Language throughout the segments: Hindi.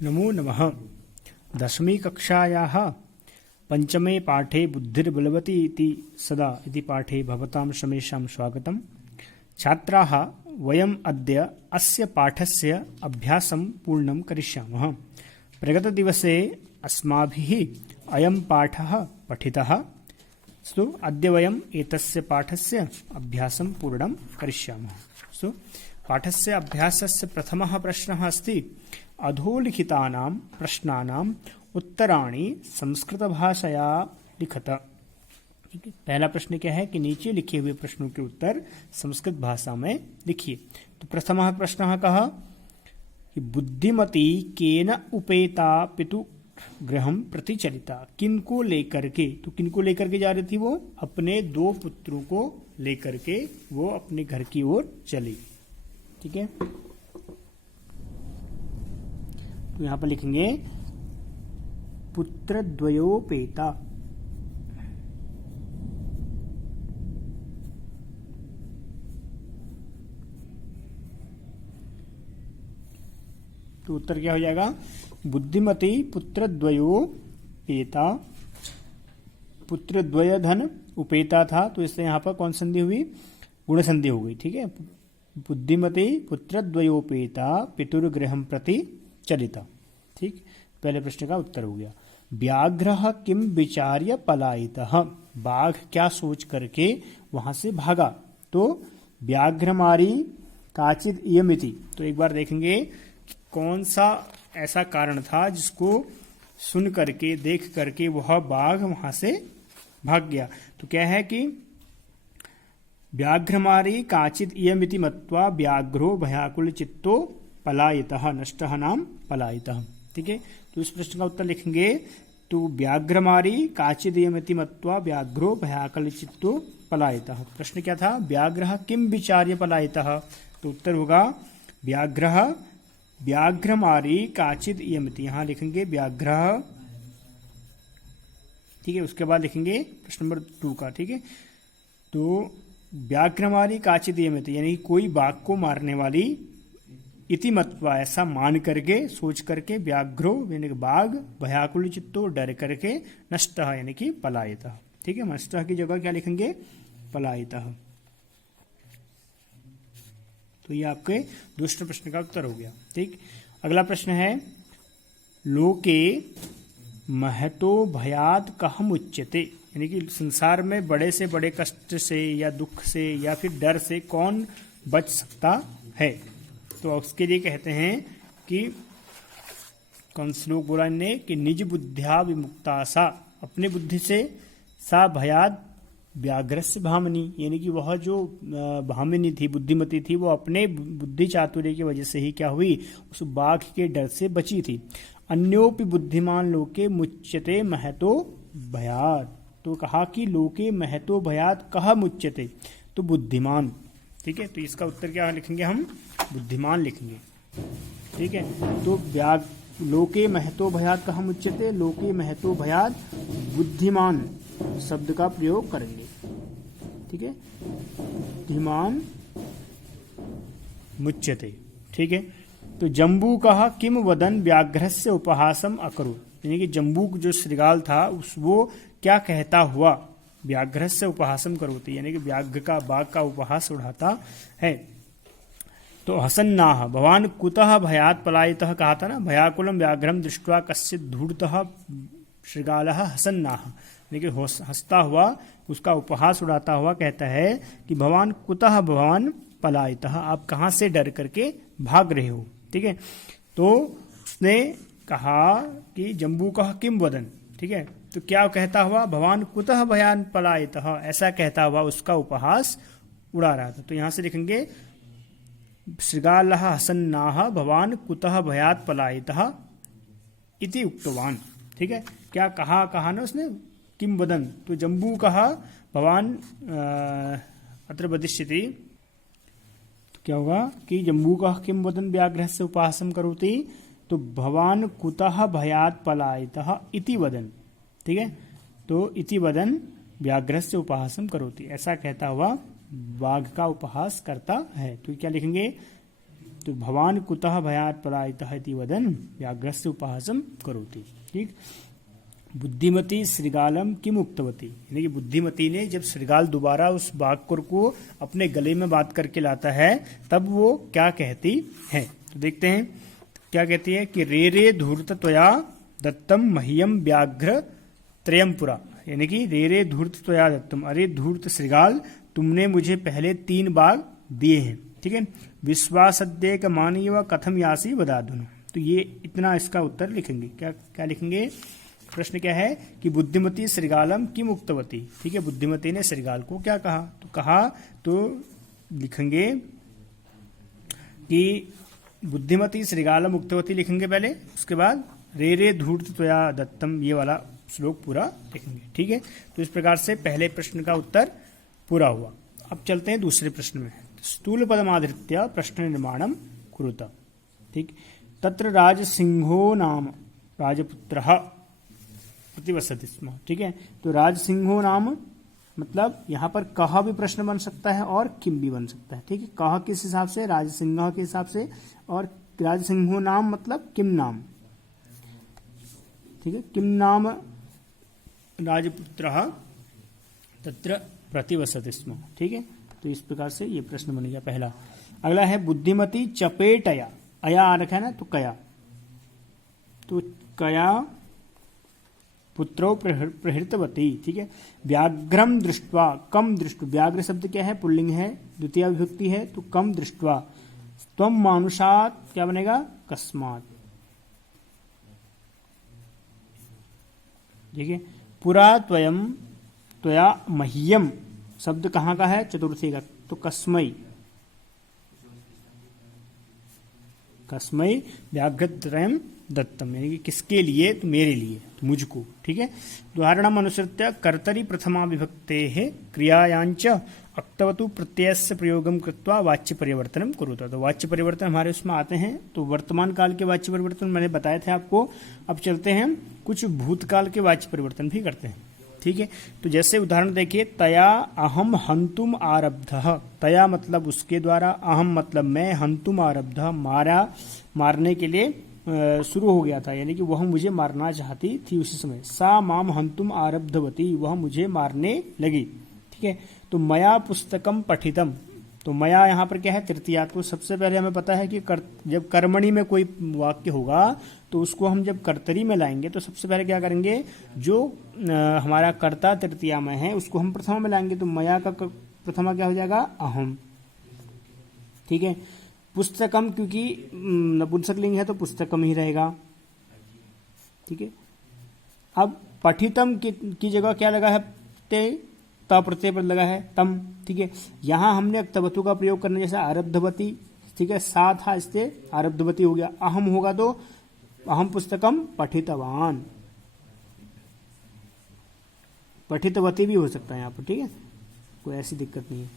नमो नमः। 10वीं कक्षायाः पञ्चमे पाठे बुद्धिर्बलवती इति सदा इति पाठे भवतां समेषां स्वागतम्। छात्राः, वयम् अद्य अस्य पाठस्य अभ्यासं पूर्णं करिष्यामः। प्रगतदिवसे अस्माभिः अयं पाठः पठितः। अद्य वयम् एतस्य पाठस्य अभ्यासं पूर्णं करिष्यामः। पाठस्य अभ्यासस्य प्रथमः प्रश्नः अस्ति अधोलिखितानां प्रश्नानाम् उत्तराणि संस्कृतभाषया लिखत। पहला प्रश्न क्या है कि नीचे लिखे हुए प्रश्नों के उत्तर संस्कृत भाषा में लिखिए। तो प्रथमः प्रश्नः कः कि बुद्धिमती केन उपेता पितु गृहं प्रति चलिता। किनको लेकर के, तो किनको लेकर के जा रही थी वो? अपने दो पुत्रों को लेकर के वो अपने घर की ओर चली। ठीक है, तो यहां पर लिखेंगे पुत्रद्वयोपेता। तो उत्तर क्या हो जाएगा? बुद्धिमती पुत्रद्वयोपेता। पुत्रद्वय धन उपेता था, तो इससे यहां पर कौन संधि हुई? गुण संधि हो गई। ठीक है, बुद्धिमती पुत्रद्वयोपेता पितुर्गृहं प्रति चलिता। ठीक, पहले प्रश्न का उत्तर हो गया। व्याघ्रः किम विचार्य पलायितः। बाघ क्या सोच करके वहां से भागा? तो व्याघ्रमारी काचिद इयमिति। तो एक बार देखेंगे कौन सा ऐसा कारण था जिसको सुन करके देख करके वह बाघ वहां से भाग गया। तो क्या है कि व्याघ्रमारी काचिद इयमिति मत्वा व्याघ्रो भयाकुल चित्तो पलायितः नष्टः नाम पलायितः। ठीक है, तो इस प्रश्न का उत्तर लिखेंगे तो व्याघ्रमारी काचिद इयमिति मत्वा व्याघ्रो भयाकुल चित्तो पलायितः। प्रश्न क्या था? व्याघ्रः किम विचार्य पलायितः। तो उत्तर होगा व्याघ्रः व्याघ्रमारी काचिद इयमिति। यहां लिखेंगे व्याघ्रः। ठीक है, उसके बाद लिखेंगे प्रश्न नंबर 2 का। ठीक है, तो व्याघ्रमारी काचिद इयमिति यानी कोई बाघ को मारने वाली, इति मत्वा ऐसा मान करके सोच करके, व्याघ्रो यानी कि बाघ, भयाकुल चित्तो डर करके, नष्टः यानी कि पलायितः। ठीक है, नष्टः की जगह क्या लिखेंगे? पलायितः। तो ये आपके दूसरे प्रश्न का उत्तर हो गया। ठीक, अगला प्रश्न है लोके महतो भयात कहम उच्यते। यानी कि संसार में बड़े से बड़े कष्ट से या दुख से या फिर डर से कौन बच सकता है? तो उसके लिए कहते हैं कि कौन श्लोक बोला इनने कि निज बुद्ध्या विमुक्ता सा, अपने बुद्धि से, सा भयाद व्याघ्रस्य भामिनी। यानी कि वह जो भामिनी थी, बुद्धिमती थी, वो अपने बुद्धि चातुर्य की वजह से ही क्या हुई? उस बाघ के डर से बची थी। अन्योपि बुद्धिमान लोके मुच्यते महतो भयात। तो कहा कि लोके महतो भयात कह मुच्यते, तो बुद्धिमान। ठीक है, तो इसका उत्तर क्या लिखेंगे? हम बुद्धिमान लिखेंगे। ठीक है, तो लोके महतो भयात कह मुच्यते, लोके महतो भयात बुद्धिमान शब्द का प्रयोग करेंगे। ठीक है, बुद्धिमान मुच्यते। ठीक है, तो जम्बू कहा किम वदन व्याघ्रस्य उपहासम अकरु। यानी कि जम्बू जो श्रृगाल था वो क्या कहता हुआ व्याघ्रस्य उपहासम करोति, यानी कि व्याघ्र का, बाघ का उपहास उड़ाता है। तो हसन्नाह भवान कुतः भयात पलायितः कहा था ना, भयाकुलम व्याघ्रम दृष्ट्वा कश्चित् धूर्तः श्रृगालः हसन्नाह, यानी कि हंसता हुआ, उसका उपहास उड़ाता हुआ कहता है कि भवान कुतः भवान पलायितः, आप कहां से डर करके भाग रहे हो। ठीक है, तो उसने कहा कि जम्बू कह किम वदन। ठीक है, तो क्या कहता हुआ? भवान कुतः भयान पलायितः, ऐसा कहता हुआ उसका उपहास उड़ा रहा था। तो यहां से लिखेंगे श्रृगालः हसन्नाह भवान कुतः भयात पलायितः इति उक्तवान। ठीक है, क्या कहा ना उसने? किम वदन, तो जम्बू कहा भवान अत्र वदिष्यति। तो क्या होगा कि जम्बू कहा किम वदन व्याघ्रस्य उपहासम करोति, तो भवान कुतः भयात पलायितः इति वदन। ठीक है, तो इति वदन व्याघ्रस्य उपहासम करोति, ऐसा कहता हुआ बाघ का उपहास करता है। तो क्या लिखेंगे? तो भवान कुतः भयात् पलायितः इति वदन् व्याघ्रस्य उपहासं करोति। ठीक। बुद्धिमती श्रृगालम किम उक्तवती, यानी कि बुद्धिमती ने जब श्रृगाल दोबारा उस बाघ को अपने गले में बात करके लाता है तब वो क्या कहती है, तो देखते हैं क्या कहती है कि रे रे धूर्त त्वया दत्तम मह्यम व्याघ्र त्रयंपुरा, यानी कि रे रे धूर्त त्वया दत्तम, अरे धूर्त श्रृगाल तुमने मुझे पहले 3 बाघ दिए हैं। ठीक है। विश्वासद्येक मानीव कथम यासी बदाधुन, तो ये इतना इसका उत्तर लिखेंगे। क्या क्या लिखेंगे, प्रश्न क्या है कि बुद्धिमती श्रृगालम किम उक्तवती। ठीक है, बुद्धिमती ने श्रृगाल को क्या कहा, तो कहा तो लिखेंगे कि बुद्धिमती श्रृगालम उक्तवती लिखेंगे पहले, उसके बाद रे रे धूर्त त्वया दत्तम, ये वाला श्लोक पूरा लिखेंगे। ठीक है, तो इस प्रकार से पहले प्रश्न का उत्तर पूरा हुआ। अब चलते हैं दूसरे प्रश्न में। स्थूल पदमाधृत्य प्रश्न निर्माणम कुरुत। ठीक। तत्र राजसिंहो नाम राजपुत्रः प्रतिवसति स्म। ठीक है, तो राजसिंहो नाम मतलब यहाँ पर कह भी प्रश्न बन सकता है और किम भी बन सकता है। ठीक है, कह किस हिसाब से, राजसिंह के हिसाब से, और राजसिंहो नाम मतलब किम नाम। ठीक है, किम नाम राजपुत्रः तत्र प्रतिवसति स्म। ठीक है, तो इस प्रकार से ये प्रश्न बन गया पहला। अगला है बुद्धिमती चपेटया, अया आ रखा है ना, तो कया, तो कया पुत्रो प्रहृतवती। ठीक है, व्याघ्रम दृष्ट्वा, कम दृष्टि, व्याघ्र शब्द क्या है, पुल्लिंग है, द्वितीय विभक्ति है, तो कम दृष्ट्वा, त्वम मानुषात क्या बनेगा, कस्मात। ठीक है, पुरा त्वयम त्वया मह्यम शब्द कहाँ का है, चतुर्थी का, तो कस्मई, कस्मई व्याघ्रत्रयम दत्तम, यानी कि किसके लिए, तो मेरे लिए, तो मुझको। ठीक है, उदाहरणम अनुसृत्य कर्तरी प्रथमा विभक्ते क्रियायांच अक्तवतु प्रत्ययस्य प्रयोगम कृत्वा वाच्य परिवर्तनम कुरुत। तो वाच्य परिवर्तन हमारे उसमें आते हैं, तो वर्तमान काल के वाच्य परिवर्तन मैंने बताए थे आपको। अब चलते हैं कुछ भूतकाल के वाच्य परिवर्तन भी करते हैं। ठीक है, तो जैसे उदाहरण देखिए, तया अहम हंतुम आरब्धः, तया मतलब उसके द्वारा, अहम मतलब मैं, हंतुम आरब्धः मारा, मारने के लिए शुरू हो गया था, यानी कि वह मुझे मारना चाहती थी उसी समय। सा माम हंतुम आरब्धवती, वह मुझे मारने लगी। ठीक है, तो मया पुस्तकम पठितम, तो मया यहाँ पर क्या है, तृतीया। तो सबसे पहले हमें पता है कि जब कर्मणि में कोई वाक्य होगा तो उसको हम जब कर्तरी में लाएंगे तो सबसे पहले क्या करेंगे, जो हमारा कर्ता तृतीया में है उसको हम प्रथमा में लाएंगे, तो मया का प्रथमा क्या हो जाएगा, अहम। ठीक है, पुस्तकम क्योंकि नपुंसकलिंग है तो पुस्तकम ही रहेगा। ठीक है, अब पठितम की जगह क्या लगा है, ते, ता प्रत्यय पर लगा है, तम। ठीक है, यहां हमने अक्तवतु का प्रयोग करना, जैसे आरब्धवती। ठीक है, सा था इससे आरब्धवती हो गया। अहम होगा तो अहम पुस्तकम पठितवान, पठितवती भी हो सकता है यहाँ पर। ठीक है, कोई ऐसी दिक्कत नहीं है,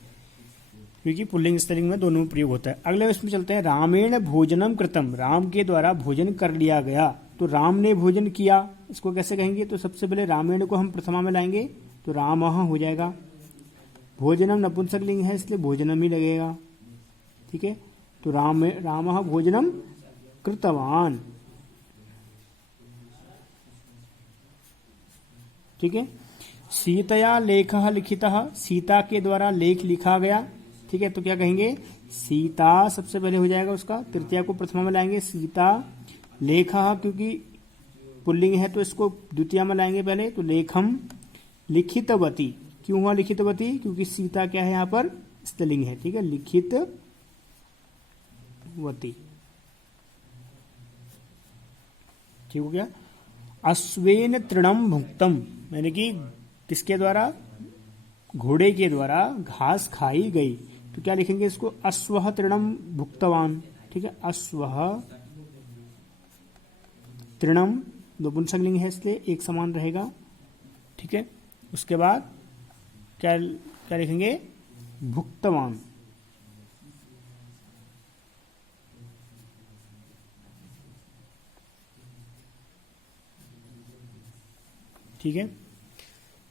क्योंकि पुल्लिंग स्त्रीलिंग में दोनों प्रयोग होता है। अगले इसमें चलते हैं, रामेण भोजनम कृतम, राम के द्वारा भोजन कर लिया गया। तो राम ने भोजन किया, इसको कैसे कहेंगे, तो सबसे पहले रामेण को हम प्रथमा में लाएंगे, तो रामः हो जाएगा। भोजनम नपुंसकलिंग है इसलिए भोजनम ही लगेगा। ठीक है, तो रामः भोजनम कृतवान। ठीक है, सीतया लेखः लिखितः, सीता के द्वारा लेख लिखा गया। ठीक है, तो क्या कहेंगे, सीता सबसे पहले हो जाएगा उसका, तृतीया को प्रथमा में लाएंगे, सीता। लेखः क्योंकि पुल्लिंग है तो इसको द्वितीया में लाएंगे पहले, तो लेखम। लिखितवती क्यों हुआ लिखितवती, क्योंकि सीता क्या है यहाँ पर, स्त्रीलिंग है। ठीक है, लिखितवती। ठीक हो गया। अश्वेन तृणम भुक्तम, यानी कि किसके द्वारा, घोड़े के द्वारा घास खाई गई। तो क्या लिखेंगे इसको, अश्वः तृणम भुक्तवान। ठीक है, अश्वः तृणम, नपुंसकलिंग है इसलिए एक समान रहेगा। ठीक है, उसके बाद क्या क्या लिखेंगे, भुक्तवान। ठीक है,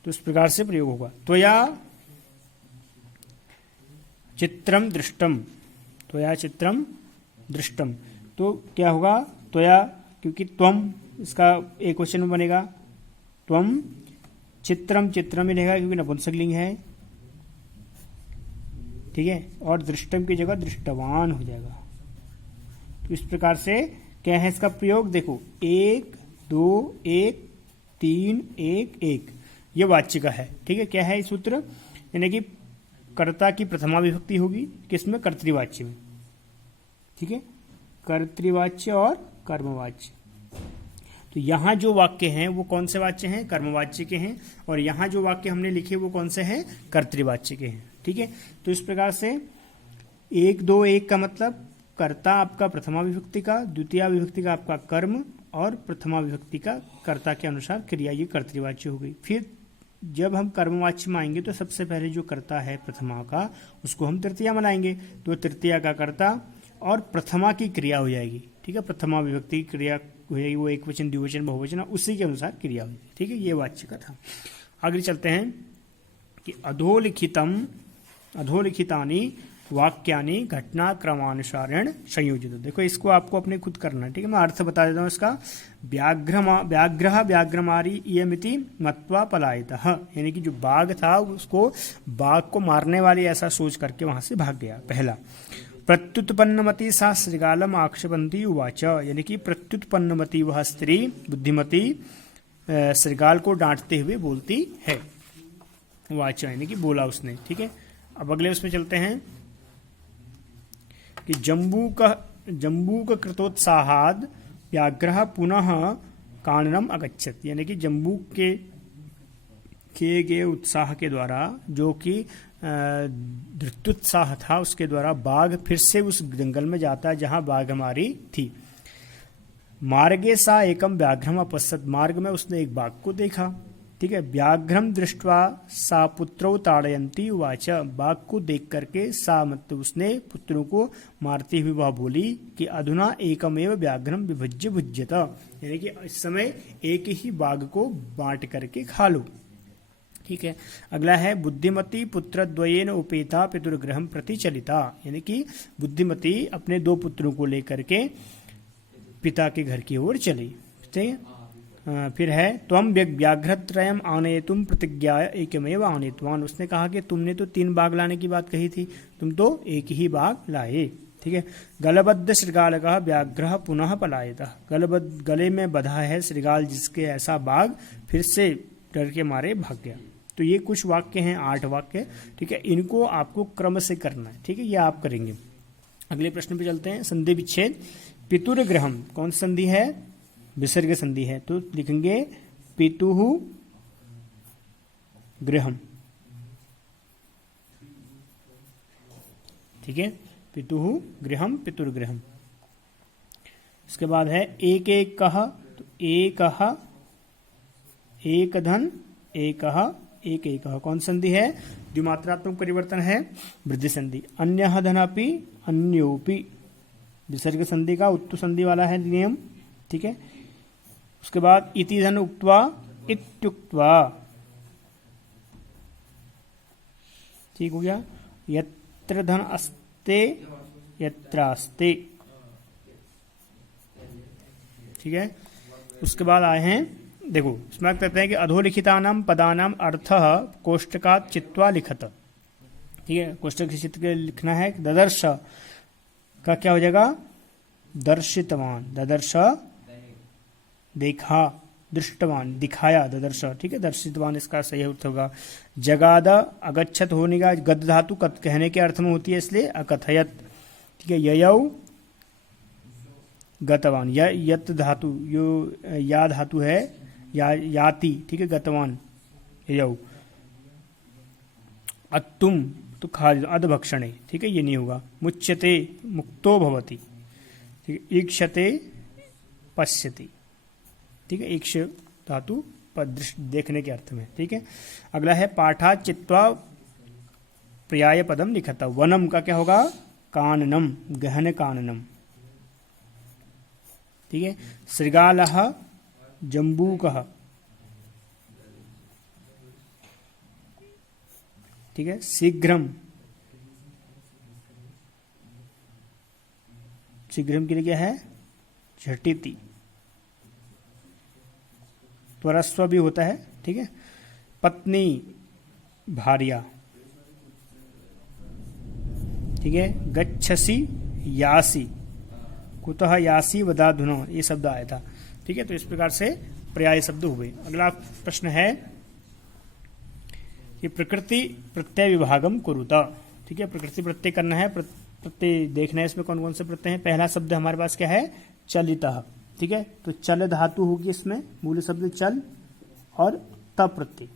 तो इस प्रकार से प्रयोग होगा। त्वया चित्रम दृष्टम, त्वया चित्रम दृष्टम, तो क्या होगा त्वया, क्योंकि त्वम इसका एक क्वेश्चन में बनेगा, त्वम चित्रम, चित्रम ही रहेगा क्योंकि नपुंसकलिंग है, ठीक है, और दृष्टम की जगह दृष्टवान हो जाएगा। तो इस प्रकार से क्या है इसका प्रयोग, देखो 1 2 1 3 1 1, ये वाच्य का है, ठीक है। क्या है इस सूत्र, यानी कि कर्ता की प्रथमा विभक्ति होगी किसमें, कर्तृवाच्य में, ठीक है, कर्तृवाच्य और कर्मवाच्य। तो यहां जो वाक्य हैं वो कौन से वाच्य हैं, कर्मवाच्य के हैं, और यहां जो वाक्य हमने लिखे वो कौन से हैं, कर्तृवाच्य के हैं, ठीक है। तो इस प्रकार से 1 2 1 का मतलब कर्ता आपका प्रथमा विभक्ति का, द्वितीय विभक्ति का आपका कर्म, और प्रथमा विभक्ति का कर्ता के अनुसार क्रिया, ये कर्तृवाच्य हो गई। फिर जब हम कर्मवाच्य में आएंगे तो सबसे पहले जो कर्ता है प्रथमा का उसको हम तृतीया बनाएंगे, तो तृतीया का कर्ता और प्रथमा की क्रिया हो जाएगी, ठीक है, प्रथमा विभक्ति की क्रिया हो जाएगी, वो एक वचन द्विवचन बहुवचन उसी के अनुसार क्रिया होगी, ठीक है, ये वाच्य का था। आगे चलते हैं कि अधोलिखितानि वाक्यानि घटनाक्रमानुसारेण संयोजित। देखो इसको आपको अपने खुद करना है, ठीक है, मैं अर्थ बता देता हूँ इसका। व्याघ्रः व्याघ्रमारी इयमिति मत्वा पलायितः, यानी कि जो बाघ था उसको बाघ को मारने वाली ऐसा सोच करके वहां से भाग गया। पहला, प्रत्युत्पन्नमति सा श्रृगालम आक्षेपन्ती उवाच, यानी कि प्रत्युत्पन्नमति वह स्त्री बुद्धिमती श्रृगाल को डांटते हुए बोलती है, उवाच यानी कि बोला उसने, ठीक है। अब अगले उसमें चलते हैं कि जम्बूक कृतोत्साहाद व्याघ्रः पुनः काननम अगच्छत, यानी कि जम्बूक के किए गए उत्साह के द्वारा, जो कि धृत्युत्साह था उसके द्वारा, बाघ फिर से उस जंगल में जाता है जहां बाघ हमारी थी। मार्गे सा एकम व्याघ्रम अपश्यत, मार्ग में उसने एक बाघ को देखा, ठीक है। व्याघ्रम दृष्ट्वा सा पुत्रौ ताड़यन्ती उवाच, बाघ को देख करके सा मतलब उसने पुत्रों को मारती हुई वह बोली कि अधुना एकमेव व्याघ्रम विभज्य भुज्यत, यानी कि इस समय एक ही बाघ को बांट करके खा लो, ठीक है। अगला है बुद्धिमती पुत्र द्वयेन उपेता पितुर्गृहम प्रति चलिता, यानी कि बुद्धिमती अपने 2 पुत्रों को लेकर के पिता के घर की ओर चली, ठीक है। फिर है त्वम व्याघ्रत्रयम आनयेतुम प्रतिज्ञा एकमेव आनेतवान, उसने कहा कि तुमने तो 3 बाघ लाने की बात कही थी, तुम तो एक ही बाघ लाए, ठीक है। गलबद्ध श्रृगाल का व्याघ्र पुनः पलायितः, गले में बधा है श्रृगाल जिसके ऐसा बाघ फिर से डर के मारे भाग गया। तो ये कुछ वाक्य हैं, 8 वाक्य, ठीक है, इनको आपको क्रम से करना है, ठीक है, ये आप करेंगे। अगले प्रश्न पे चलते हैं, संधि विच्छेद। पितुर्गृहम कौन सी संधि है, विसर्ग संधि है, तो लिखेंगे पितुः गृहम, ठीक है, पितुः गृहम पितुर्गृहम। इसके बाद है एक एक कह, तो एकः एक धन एकः एक एक, कौन संधि है, द्विमात्रात्मक परिवर्तन है, वृद्धि संधि। अन्यः धनापि अन्योपि, विसर्ग संधि का उत्तु संधि वाला है नियम, ठीक है। उसके बाद इति धन उक्त्वा इत्युक्त्वा, ठीक हो गया। यत्र धन अस्ते यत्रास्ते, ठीक है। उसके बाद आए हैं, देखो इसमें कहते हैं कि अधोलिखितानाम पदानाम अर्थः कोष्टकात् चित्वा लिखत, ठीक है, कोष्टक से चित्र के लिखना है। ददर्श का क्या हो जाएगा, दर्शितवान, ददर्श देखा, दृष्टवान दिखाया, ददर्श, ठीक है, दर्शितवान इसका सही अर्थ होगा। जगाद अगच्छत होने का गद धातु कथ कहने के अर्थ में होती है, इसलिए अकथयत, ठीक है। ययौ गतवान, यत धातु यो या धातु है, याति, ठीक है, गतवान ययौ। अत्तुम तो खा अधभक्षणे, ठीक है, ये नहीं होगा। मुच्यते मुक्तो भवति, ठीक है। ईक्षते पश्यति, ठीक है, ईक्ष धातु देखने के अर्थ में, ठीक है। अगला है पाठा चित्वा पर्याय पदम लिखता, वनम का क्या होगा, काननम, गहन काननम, ठीक है। श्रृगालः जम्बूकः, ठीक है। शीघ्रम शीघ्रम के लिए क्या है, झटिति। त्वरस्व भी होता है, ठीक है। पत्नी, भार्या, ठीक है। गच्छसि, यासी, कुतः यासी वदाधुनो, ये शब्द आया था, ठीक है। तो इस प्रकार से पर्याय शब्द हुए। अगला प्रश्न है कि प्रकृति प्रत्यय विभागम कुरुता, ठीक है। प्रकृति प्रत्यय करना है, प्रत्यय देखना है इसमें कौन कौन से प्रत्यय हैं। पहला शब्द हमारे पास क्या है, चलितः, ठीक है। तो चल धातु होगी इसमें, मूल शब्द चल और त प्रत्यय,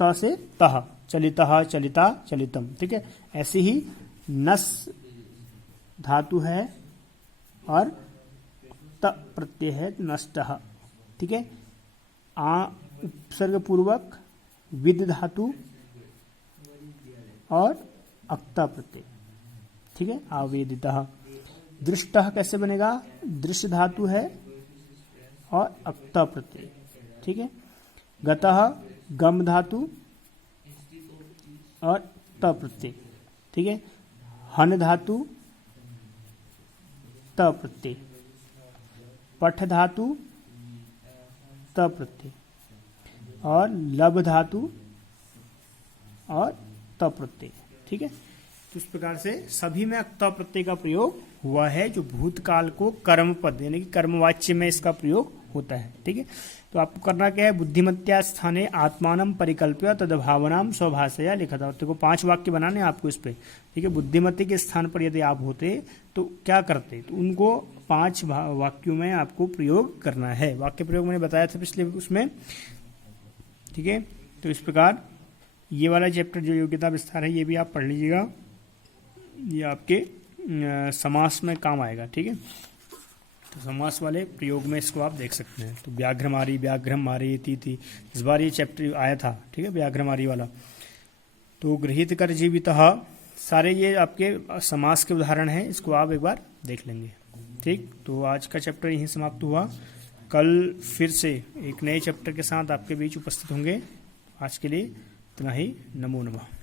त से तह, चलितः, चलिता, चलितम, ठीक है। ऐसे ही नस धातु है और त प्रत्यय है नष्टः, ठीक है। आ उपसर्ग पूर्वक विद धातु और अक्ता प्रत्यय, ठीक है, आवेदितः। दृष्टः कैसे बनेगा, दृश्य धातु है और अक्ता प्रत्यय, ठीक है। गतः गम धातु और त प्रत्यय, ठीक है। हन धातु, त प्रत्यय। पठ धातु, त प्रत्यय और लब धातु और त प्रत्यय, ठीक है। तो इस प्रकार से सभी में अक्ता प्रत्यय का प्रयोग हुआ है, जो भूतकाल को कर्म पद यानी कि कर्मवाच्य में इसका प्रयोग होता है, ठीक है। तो आपको करना क्या है, बुद्धिमत्या स्थाने आत्मानं परिकल्प्य तद्भावनां स्वभाषया लिखा था। तो 5 वाक्य बनाने आपको इस पे, ठीक है। बुद्धिमत्ति के स्थान पर यदि आप होते तो क्या करते, तो उनको 5 वाक्यों में आपको प्रयोग करना है। वाक्य प्रयोग मैंने बताया था पिछले उसमें, ठीक है। तो इस प्रकार ये वाला चैप्टर जो योग्यता विस्तार है ये भी आप पढ़ लीजिएगा, ये आपके समास में काम आएगा, ठीक है। तो समास वाले प्रयोग में इसको आप देख सकते हैं। तो व्याघ्रमारी, व्याघ्रम मारी, तीति, इस बार ये चैप्टर आया था, ठीक है, व्याघ्रमारी वाला। तो गृहीत कर जीवितः, सारे ये आपके समास के उदाहरण हैं, इसको आप एक बार देख लेंगे, ठीक। तो आज का चैप्टर यहीं समाप्त हुआ। कल फिर से एक नए चैप्टर के साथ आपके बीच उपस्थित होंगे। आज के लिए इतना ही। नमो नमः।